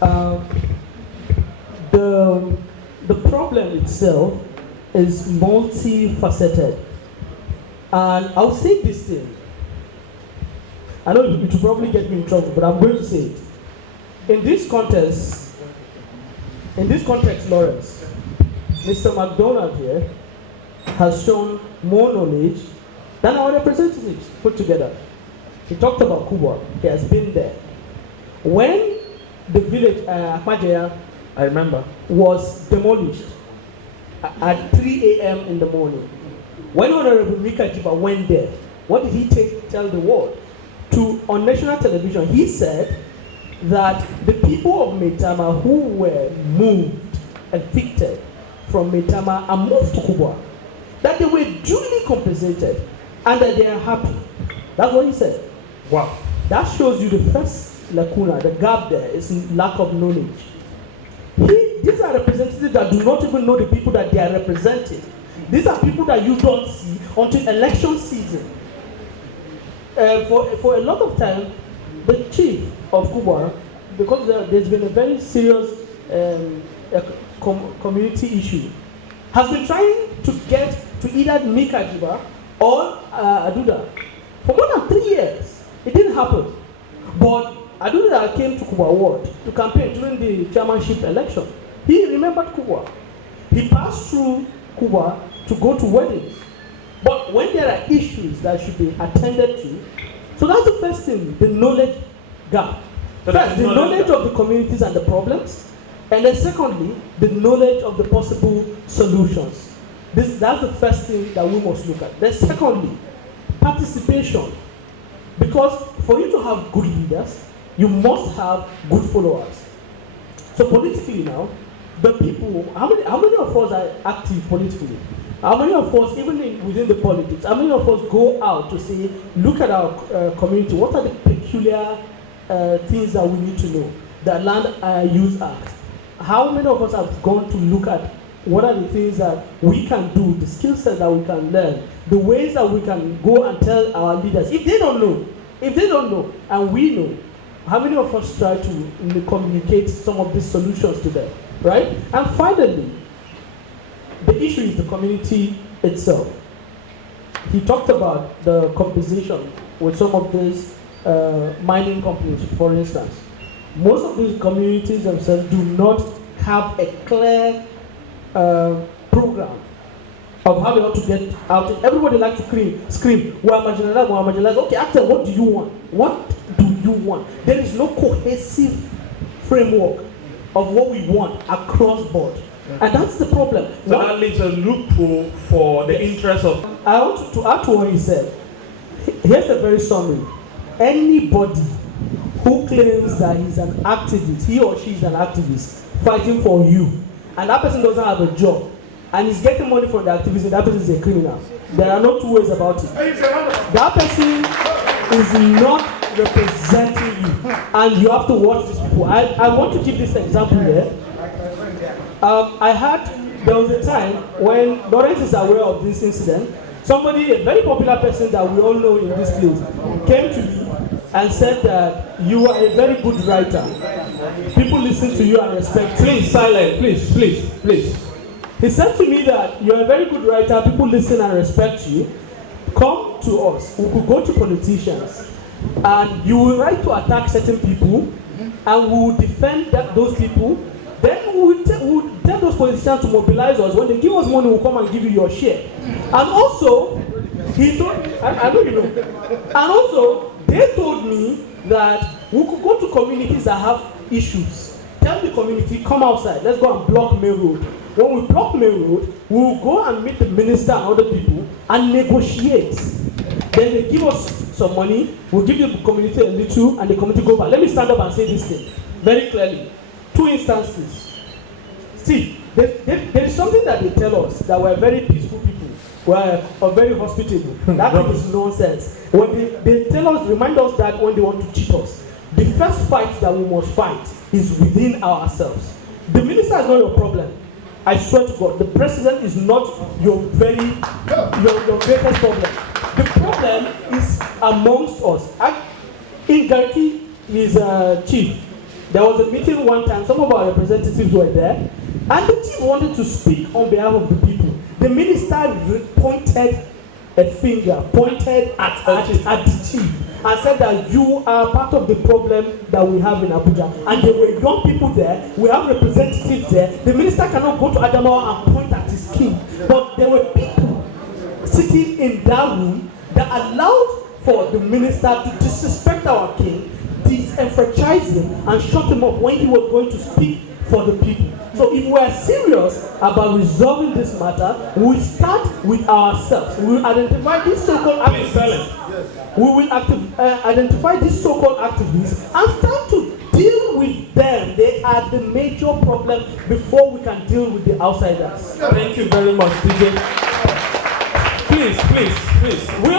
Uh, the problem itself is multifaceted. And I'll say this thing. I know it will probably get me in trouble, but I'm going to say it. In this context, Lawrence, Mr. McDonald here has shown more knowledge than our representatives put together. He talked about Kuba. He has been there. When the village, Akmajaya, I remember, was demolished at 3 a.m. in the morning, when Honorable Mika Jiba went there, what did he tell the world? On national television, he said that the people of Maitama who were moved, evicted from Maitama and moved to Kubwa, that they were duly compensated and that they are happy. That's what he said. Wow. That shows you the first lacuna, the gap there is lack of knowledge. These are representatives that do not even know the people that they are representing. These are people that you don't see until election season. For a lot of time, the chief of Kuba, because there's been a very serious community issue, has been trying to get to either Mika Jiba or Aduda for more than 3 years. It didn't happen. But Aduda came to Kuba Ward to campaign during the chairmanship election. He remembered Kuba. He passed through Kuba to go to weddings. But when there are issues that should be attended to, so that's the first thing, the knowledge gap. First, the knowledge of the communities and the problems, and then secondly, the knowledge of the possible solutions. That's the first thing that we must look at. Then secondly, participation. Because for you to have good leaders, you must have good followers. So politically now, the people, how many of us are active politically? How many of us, even within the politics, how many of us go out to say, look at our community, what are the peculiar things that we need to know? The Land Use Act. How many of us have gone to look at what are the things that we can do, the skill set that we can learn, the ways that we can go and tell our leaders, if they don't know, and we know, how many of us try to communicate some of these solutions to them, right? And finally, the issue is the community itself. He talked about the compensation with some of these mining companies, for instance. Most of these communities themselves do not have a clear program of how they want to get out. Everybody likes to scream, we are marginalized. Okay, actor, what do you want? What do you want? There is no cohesive framework of what we want across board. And that's the problem. So that leaves a loophole for the interest of... I want to add to what he said. Here's a very summary. Anybody who claims that he's an activist, he or she is an activist, fighting for you, and that person doesn't have a job, and he's getting money from the activism, that person is a criminal. There are no two ways about it. That person is not representing you, and you have to watch these people. I want to give this example here. There was a time when Lawrence is aware of this incident. Somebody, a very popular person that we all know in this place, came to me and said that you are a very good writer. People listen to you and respect you. Please, silent, please. He said to me that you are a very good writer, people listen and respect you. Come to us. We could go to politicians and you will write to attack certain people and we will defend those people. Then we will tell those politicians to mobilize us. When they give us money, we'll come and give you your share. And also, he told, I know you know. And also, they told me that we could go to communities that have issues. Tell the community, come outside, let's go and block Main Road. When we block Main Road, we will go and meet the minister and other people and negotiate. Then they give us some money, we'll give the community a little, and the community go back. Let me stand up and say this thing very clearly. 2 instances. See, there is something that they tell us that we're very peaceful people, we're very hospitable. That thing is nonsense. When they tell us, remind us that when they want to cheat us, the first fight that we must fight is within ourselves. The minister is not your problem. I swear to God, the president is not your greatest problem. The problem is amongst us. In Garki, his chief, There was a meeting one time, some of our representatives were there, and the chief wanted to speak on behalf of the people. The minister pointed a finger, pointed at the chief, and said that you are part of the problem that we have in Abuja. And there were young people there, we have representatives there. The minister cannot go to Adamawa and point at his king. But there were people sitting in that room that allowed for the minister to disrespect our king, disenfranchise him, and shut him up when he was going to speak for the people. So if we are serious about resolving this matter, we start with ourselves. We will identify these so-called activists. We will identify these so-called activists and start to deal with them. They are the major problem before we can deal with the outsiders. Thank you very much, DJ. Please. We